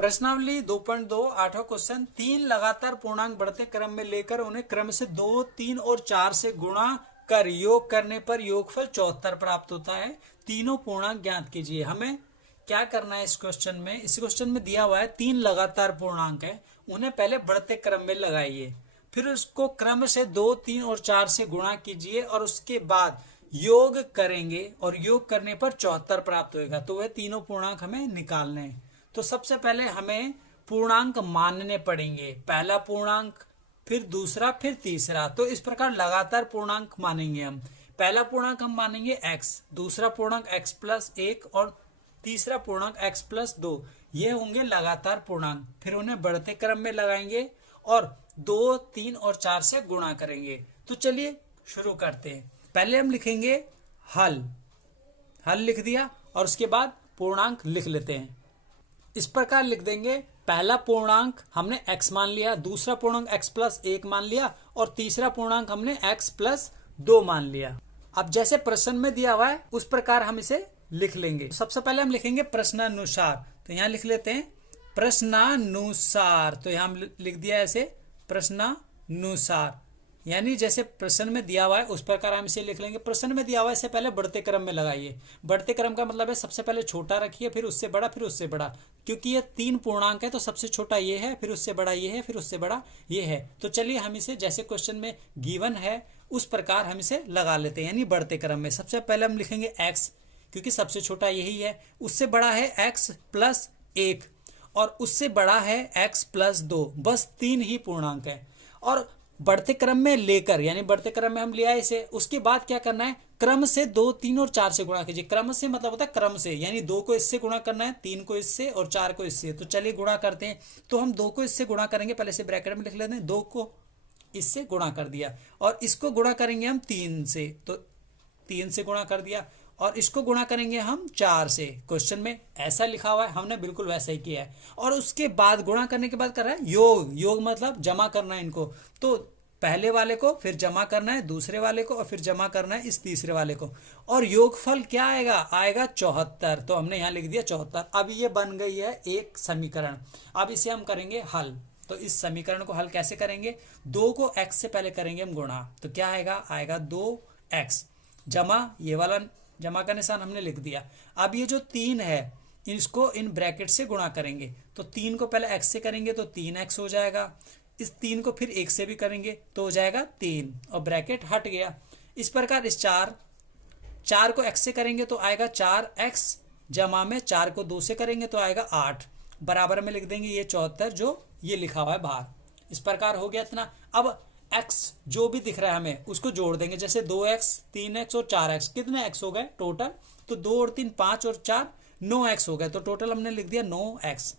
प्रश्नावली 2.2 आठवां क्वेश्चन, तीन लगातार पूर्णांक बढ़ते क्रम में लेकर उन्हें क्रम से 2, 3 और 4 से गुणा कर योग करने पर योगफल 74 प्राप्त होता है। तीनों पूर्णांक ज्ञात कीजिए। हमें क्या करना है इस क्वेश्चन में? इस क्वेश्चन में दिया हुआ है तीन लगातार पूर्णांक है, उन्हें पहले बढ़ते क्रम में लगाइए, फिर उसको क्रम से 2, 3 और 4 से गुणा कीजिए और उसके बाद योग करेंगे और योग करने पर 74 प्राप्त होगा। तो वह तीनों पूर्णांक हमें निकालने हैं। तो सबसे पहले हमें पूर्णांक मानने पड़ेंगे, पहला पूर्णांक, फिर दूसरा, फिर तीसरा। तो इस प्रकार लगातार पूर्णांक मानेंगे हम। पहला पूर्णांक हम मानेंगे x, दूसरा पूर्णांक x+1 और तीसरा पूर्णांक x+2। ये होंगे लगातार पूर्णांक। फिर उन्हें बढ़ते क्रम में लगाएंगे और 2, 3 और 4 से गुणा करेंगे। तो चलिए शुरू करते हैं। पहले हम लिखेंगे हल लिख दिया और उसके बाद पूर्णांक लिख लेते हैं। इस प्रकार लिख देंगे, पहला पूर्णांक हमने x मान लिया, दूसरा पूर्णांक x+1 मान लिया और तीसरा पूर्णांक हमने x+2 मान लिया। अब जैसे प्रश्न में दिया हुआ है उस प्रकार हम इसे लिख लेंगे। सबसे पहले हम लिखेंगे प्रश्नानुसार। तो यहां लिख लेते हैं प्रश्नानुसार। तो यहां लिख दिया ऐसे प्रश्नानुसार, यानी जैसे प्रश्न में दिया हुआ है उस प्रकार हम इसे लिख लेंगे। प्रश्न में दिया हुआ है इससे पहले बढ़ते क्रम में लगाइए। बढ़ते क्रम का मतलब है सबसे पहले छोटा रखिए, फिर उससे बड़ा, फिर उससे बड़ा। क्योंकि ये तीन पूर्णांक है तो सबसे छोटा ये है, फिर उससे बड़ा ये है, फिर उससे बड़ा ये है। तो चलिए हम इसे जैसे क्वेश्चन में गिवन है उस प्रकार हम इसे लगा लेते हैं, यानी बढ़ते क्रम में। सबसे पहले हम लिखेंगे x, क्योंकि सबसे छोटा यही है। उससे बड़ा है x+1 और उससे बड़ा है x+2। बस तीन ही पूर्णांक है। और बढ़ते क्रम में लेकर, यानी बढ़ते क्रम में हम लिया इसे। उसके बाद क्या करना है, क्रम से 2, 3 और 4 से गुणा कीजिए। क्रम से मतलब होता है क्रम से, यानी 2 को इससे गुणा करना है, 3 को इससे और 4 को इससे। तो चलिए गुणा करते हैं। तो हम 2 को इससे गुणा करेंगे, पहले से ब्रैकेट में लिख लेते हैं। 2 को इससे गुणा कर दिया और इसको गुणा करेंगे हम 3 से, तो 3 से गुणा कर दिया और इसको गुणा करेंगे हम 4 से। क्वेश्चन में ऐसा लिखा हुआ है, हमने बिल्कुल वैसा ही किया है। और उसके बाद गुणा करने के बाद कर रहा है योग मतलब जमा करना है इनको। तो पहले वाले को फिर जमा करना है दूसरे वाले को और फिर जमा करना है इस तीसरे वाले को। और योगफल क्या आएगा 74। तो हमने यहाँ लिख दिया 74। अब ये बन गई है एक समीकरण। अब इसे हम करेंगे हल। तो इस समीकरण को हल कैसे करेंगे, 2 को x से पहले करेंगे हम गुणा। तो क्या आएगा 2x जमा, ये वाला जमा का निशान हमने लिख दिया। अब ये जो 3 है इसको इन ब्रैकेट से गुणा करेंगे। तो 3 को पहले x से करेंगे तो 3x हो जाएगा। इस 3 को फिर 1 से भी करेंगे तो हो जाएगा 3 और ब्रैकेट हट गया। इस प्रकार इस 4 को x से करेंगे तो आएगा 4x जमा में 4 को 2 से करेंगे तो आएगा 8। बराबर में लिख देंगे ये 74 जो ये लिखा हुआ है बाहर। इस प्रकार हो गया इतना। अब x जो भी दिख रहा है हमें उसको जोड़ देंगे, जैसे 2x, 3x और 4x। कितने x हो गए टोटल? तो 2 और 3 5 और 4 9x हो गए। तो टोटल हमने लिख दिया 9x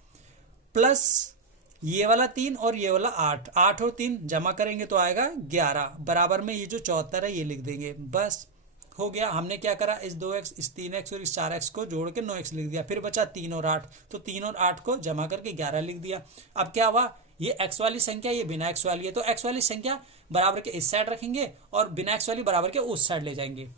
प्लस ये वाला 3 और ये वाला 8। 8 और 3 जमा करेंगे तो आएगा 11। बराबर में ये जो 74 है ये लिख देंगे। बस हो गया। हमने क्या करा, इस 2x, इस 3x और इस 4x को जोड़ के 9x लिख दिया। फिर बचा 3 और 8। तो 3 और 8 को जमा करके 11 लिख दिया। अब क्या हुआ, ये x वाली संख्या ये बिना x वाली है, तो x वाली संख्या बराबर के इस साइड रखेंगे और बिना x वाली बराबर के उस साइड ले जाएंगे।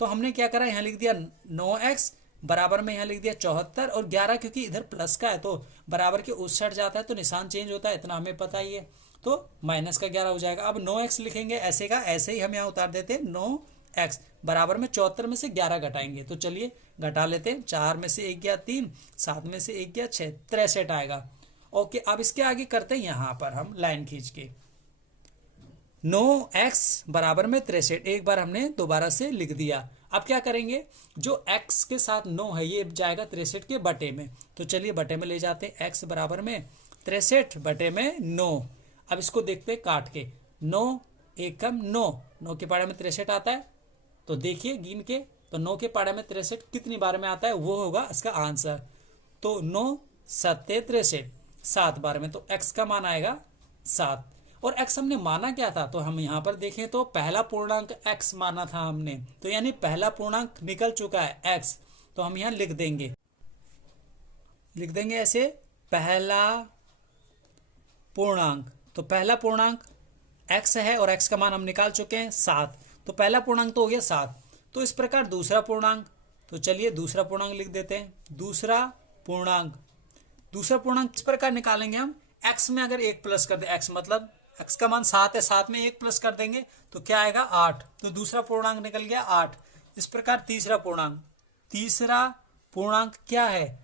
तो हमने क्या करा, यहाँ लिख दिया 9x, बराबर में यहाँ लिख दिया 74 और 11, क्योंकि इधर प्लस का है तो बराबर के उस साइड जाता है तो निशान चेंज होता है, इतना हमें पता ही है। तो माइनस का 11 हो जाएगा। अब 9x लिखेंगे ऐसे का ऐसे ही हम यहाँ उतार देते हैं 9x बराबर में 74 में से 11 घटाएंगे। तो चलिए घटा लेते हैं। 4 में से 1 गया 3, 7 में से 1 गया 6, 63 आएगा। ओके, अब इसके आगे करते हैं, यहाँ पर हम लाइन खींच के 9x बराबर में 63 एक बार हमने दोबारा से लिख दिया। अब क्या करेंगे, जो x के साथ 9 है ये जाएगा 63 के बटे में। तो चलिए बटे में ले जाते हैं। x बराबर में 63 बटे में 9। अब इसको देखते हैं काट के। 9 एकम 9, 9 के पाड़े में 63 आता है। तो देखिए गिन के, तो 9 के पाड़े में 63 कितनी बार में आता है वो होगा इसका आंसर। तो 9 7 63 7 बार में, तो x का मान आएगा 7। और x हमने माना क्या था, तो हम यहाँ पर देखें तो पहला पूर्णांक x माना था हमने, तो यानी पहला पूर्णांक निकल चुका है x। तो हम यहाँ लिख देंगे ऐसे पहला पूर्णांक। तो पहला पूर्णांक x है और x का मान हम निकाल चुके हैं 7। तो पहला पूर्णांक तो हो गया 7। तो इस प्रकार दूसरा पूर्णांक, तो चलिए दूसरा पूर्णांक लिख देते हैं। दूसरा पूर्णांक दूसरा पूर्णांक किस प्रकार निकालेंगे हम, x में अगर 1 प्लस कर दे, x मतलब x का मान 7 है, 7 में 1 प्लस कर देंगे तो क्या आएगा 8, तो दूसरा पूर्णांक निकल गया 8। इस प्रकार तीसरा पूर्णांक क्या है,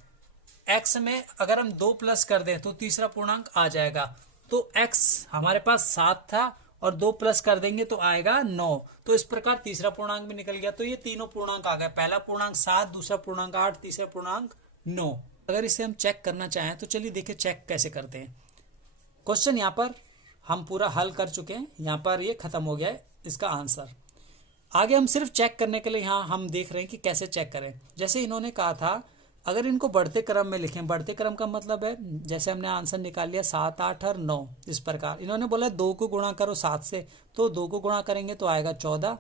x में अगर हम 2 प्लस कर दें तो तीसरा पूर्णांक आ जाएगा। तो x हमारे पास 7 था और 2 प्लस कर देंगे तो आएगा 9, तो इस प्रकार तीसरा पूर्णांक भी निकल गया। तो ये तीनों पूर्णांक आ गए, पहला पूर्णांक 7, दूसरा पूर्णांक 8, तीसरा पूर्णांक 9। अगर इसे हम चेक करना चाहें तो चलिए देखिए चेक कैसे करते हैं। क्वेश्चन यहाँ पर हम पूरा हल कर चुके हैं, यहाँ पर ये खत्म हो गया है इसका आंसर। आगे हम सिर्फ चेक करने के लिए यहाँ हम देख रहे हैं कि कैसे चेक करें। जैसे इन्होंने कहा था अगर इनको बढ़ते क्रम में लिखें, बढ़ते क्रम का मतलब है जैसे हमने आंसर निकाल लिया 7, 8 और 9, इस प्रकार इन्होंने बोला 2 को गुणा करो 7 से, तो 2 को गुणा करेंगे तो आएगा 14,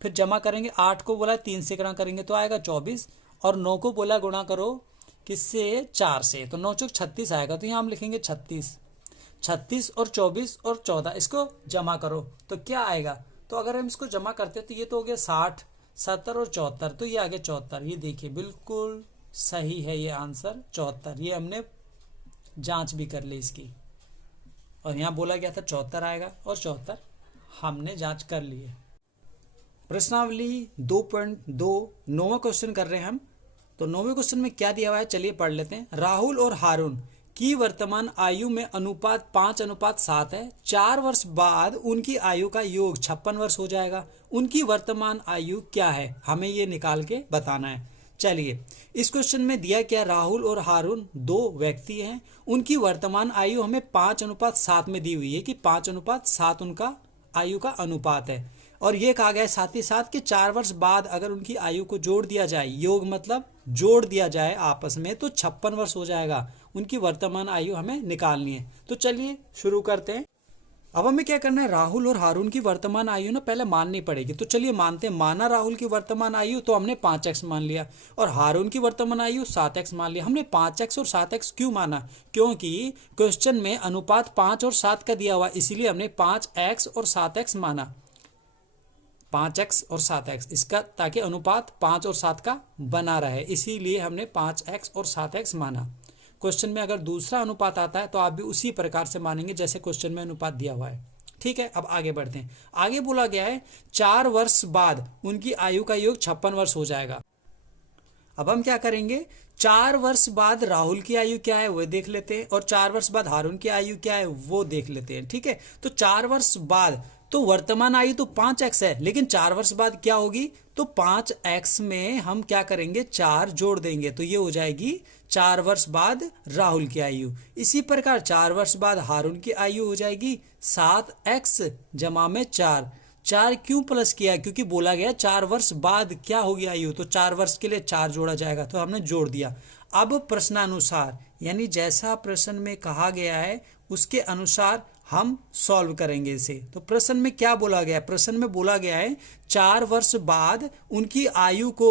फिर जमा करेंगे, 8 को बोला 3 से गुणा करेंगे तो आएगा 24, और 9 को बोला गुणा करो किससे, 4 से, तो 9 चौक 36 आएगा। तो यहाँ हम लिखेंगे 36 और 24 और 14, इसको जमा करो तो क्या आएगा। तो अगर हम इसको जमा करते हैं तो ये तो हो गया 60, 70 और 74, तो ये आ गया 74। ये देखिए बिल्कुल सही है ये आंसर 74, ये हमने जांच भी कर ली इसकी, और यहाँ बोला गया था 74 आएगा और 74 हमने जांच कर ली है। प्रश्नावली 2.2 9वां क्वेश्चन कर रहे हैं हम। तो 9वें क्वेश्चन में क्या दिया हुआ है चलिए पढ़ लेते हैं। राहुल और हारून की वर्तमान आयु में अनुपात 5:7 है। 4 वर्ष बाद उनकी आयु का योग 56 वर्ष हो जाएगा। उनकी वर्तमान आयु क्या है, हमें ये निकाल के बताना है। चलिए इस क्वेश्चन में दिया क्या, राहुल और हारून 2 व्यक्ति हैं, उनकी वर्तमान आयु हमें 5:7 में दी हुई है कि 5:7 उनका आयु का अनुपात है। और ये कहा गया है साथ ही साथ कि 4 वर्ष बाद अगर उनकी आयु को जोड़ दिया जाए, योग मतलब जोड़ दिया जाए आपस में, तो 56 वर्ष हो जाएगा। उनकी वर्तमान आयु हमें निकालनी है। तो चलिए शुरू करते हैं। अब हमें क्या करना है, राहुल और हारून की वर्तमान आयु ना पहले माननी पड़ेगी। तो चलिए मानते हैं। माना राहुल की वर्तमान आयु तो हमने 5x मान लिया, और हारून की वर्तमान आयु 7x मान लिया। हमने 5x और 7x क्यों माना, क्योंकि क्वेश्चन में अनुपात 5 और 7 का दिया हुआ, इसीलिए हमने 5x और 7x माना, 5x और 7x इसका, ताकि अनुपात 5 और 7 का बना रहे, इसीलिए हमने 5x और 7x माना। क्वेश्चन में अगर दूसरा अनुपात आता है तो आप भी उसी प्रकार से मानेंगे जैसे क्वेश्चन में अनुपात दिया हुआ है। ठीक है, अब आगे बढ़ते हैं। आगे बोला गया है 4 वर्ष बाद उनकी आयु का योग 56 वर्ष हो जाएगा। अब हम क्या करेंगे, 4 वर्ष बाद राहुल की आयु क्या है वो देख लेते हैं, और 4 वर्ष बाद हारून की आयु क्या है वो देख लेते हैं। ठीक है, तो 4 वर्ष बाद तो वर्तमान आयु तो 5x है, लेकिन 4 वर्ष बाद क्या होगी, तो 5x में हम क्या करेंगे 4 जोड़ देंगे, तो ये हो जाएगी 4 वर्ष बाद राहुल की आयु। इसी प्रकार 4 वर्ष बाद हारून की आयु हो जाएगी 7x जमा में 4। 4 क्यों प्लस किया, क्योंकि बोला गया 4 वर्ष बाद क्या होगी आयु, तो 4 वर्ष के लिए 4 जोड़ा जाएगा, तो हमने जोड़ दिया। अब प्रश्नानुसार यानी जैसा प्रश्न में कहा गया है उसके अनुसार हम सॉल्व करेंगे इसे। तो प्रश्न में क्या बोला गया है, प्रश्न में बोला गया है 4 वर्ष बाद उनकी आयु को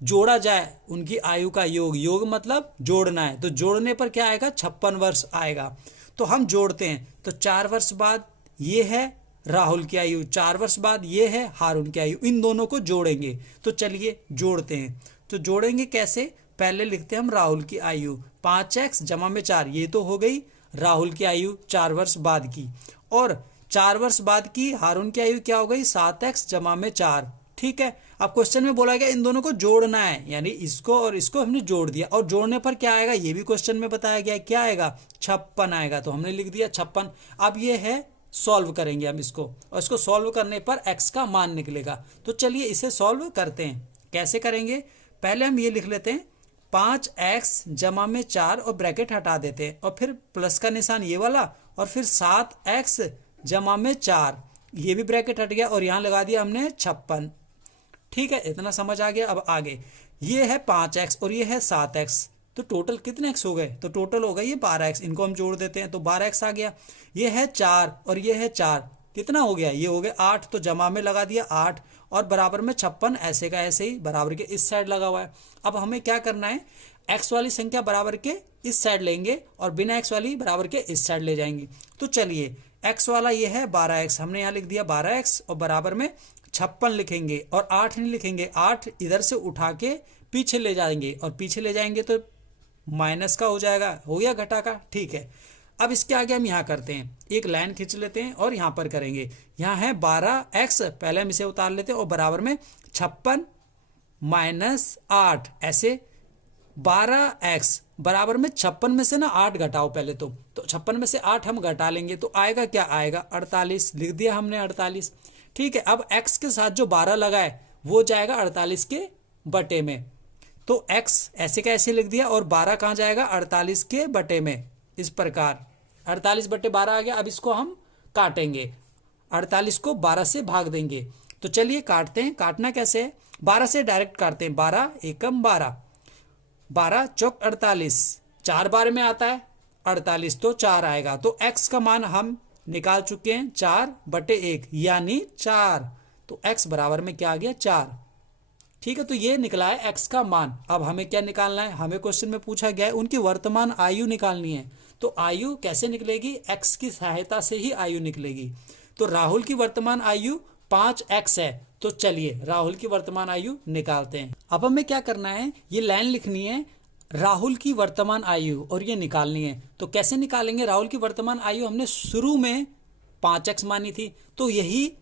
जोड़ा जाए, उनकी आयु का योग, योग मतलब जोड़ना है, तो जोड़ने पर क्या आएगा 56 वर्ष आएगा। तो हम जोड़ते हैं, तो 4 वर्ष बाद ये है राहुल की आयु, 4 वर्ष बाद ये है हारून की आयु, इन दोनों को जोड़ेंगे। तो चलिए जोड़ते हैं। तो जोड़ेंगे कैसे, पहले लिखते हैं हम राहुल की आयु 5x जमा में 4, ये तो हो गई राहुल की आयु 4 वर्ष बाद की, और 4 वर्ष बाद की हारून की आयु क्या हो गई 7x जमा में 4। ठीक है, अब क्वेश्चन में बोला गया इन दोनों को जोड़ना है, यानी इसको और इसको हमने जोड़ दिया, और जोड़ने पर क्या आएगा ये भी क्वेश्चन में बताया गया, क्या आएगा 56 आएगा, तो हमने लिख दिया 56। अब ये है सॉल्व करेंगे हम इसको, और इसको सॉल्व करने पर x का मान निकलेगा। तो चलिए इसे सॉल्व करते हैं। कैसे करेंगे, पहले हम ये लिख लेते हैं 5x जमा में 4 और ब्रैकेट हटा देते हैं, और फिर प्लस का निशान ये वाला, और फिर 7x जमा में 4, ये भी ब्रैकेट हट गया, और यहाँ लगा दिया हमने 56। ठीक है, इतना समझ आ गया। अब आगे ये है 5x और ये है 7x, तो टोटल कितने x हो गए, तो टोटल हो गए ये 12x, इनको हम जोड़ देते हैं तो 12x आ गया। ये है 4 और ये है 4, कितना हो गया, ये हो गया 8, तो जमा में लगा दिया 8, और बराबर में 56 ऐसे का ऐसे ही बराबर के इस साइड लगा हुआ है। अब हमें क्या करना है, x वाली संख्या बराबर के इस साइड लेंगे और बिना x वाली बराबर के इस साइड ले जाएंगे। तो चलिए x वाला ये है 12x, हमने यहाँ लिख दिया 12x, और बराबर में 56 लिखेंगे, और 8 नहीं लिखेंगे, 8 इधर से उठा के पीछे ले जाएंगे, और पीछे ले जाएंगे तो माइनस का हो जाएगा, हो गया घटा का, ठीक है। अब इसके आगे हम यहाँ करते हैं, एक लाइन खींच लेते हैं और यहाँ पर करेंगे। यहाँ है 12x, पहले हम इसे उतार लेते हैं और बराबर में 56 माइनस 8, ऐसे 12x बराबर में 56 में से ना 8 घटाओ पहले तो 56 में से 8 हम घटा लेंगे तो आएगा क्या, आएगा 48, लिख दिया हमने 48, ठीक है। अब x के साथ जो 12 लगा है वो जाएगा 48 के बटे में, तो x ऐसे का ऐसे लिख दिया और 12 कहाँ जाएगा, 48 के बटे में, इस प्रकार 48 बटे 12 आ गया। अब इसको हम काटेंगे, 48 को 12 से भाग देंगे, तो चलिए काटते हैं। काटना कैसे है, 12 से डायरेक्ट काटते हैं, 12 एकम 12, 12 चौक 48, 4 बार में आता है 48 तो 4 आएगा। तो x का मान हम निकाल चुके हैं 4 बटे 1 यानी 4, तो x बराबर में क्या आ गया, 4, ठीक है। तो ये निकला है x का मान। अब हमें क्या निकालना है, हमें क्वेश्चन में पूछा गया है उनकी वर्तमान आयु निकालनी है। तो आयु कैसे निकलेगी, x की सहायता से ही आयु निकलेगी। तो राहुल की वर्तमान आयु 5x है, तो चलिए राहुल की वर्तमान आयु निकालते हैं। अब हमें क्या करना है, ये लाइन लिखनी है राहुल की वर्तमान आयु और ये निकालनी है। तो कैसे निकालेंगे, राहुल की वर्तमान आयु हमने शुरू में 5x मानी थी, तो यही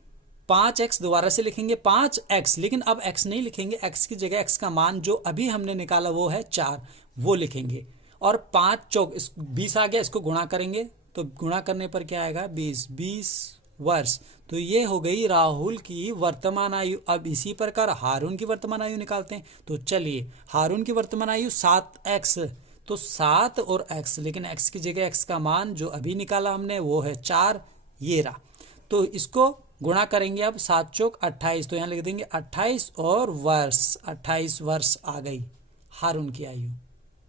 5x दोबारा से लिखेंगे 5x, लेकिन अब x नहीं लिखेंगे, x की जगह x का मान जो अभी हमने निकाला वो है 4, वो लिखेंगे। और 5 चौक 20 आ गया, इसको गुणा करेंगे तो गुणा करने पर क्या आएगा, 20 वर्ष। तो ये हो गई राहुल की वर्तमान आयु। अब इसी प्रकार हारून की वर्तमान आयु निकालते हैं। तो चलिए हारून की वर्तमान आयु 7x, तो 7 और x, लेकिन x की जगह x का मान जो अभी निकाला हमने वो है 4, ये रहा। तो इसको गुणा करेंगे अब, 7 चौक 28, तो यहाँ लिख देंगे 28 और वर्ष, 28 वर्ष आ गई हारून की आयु।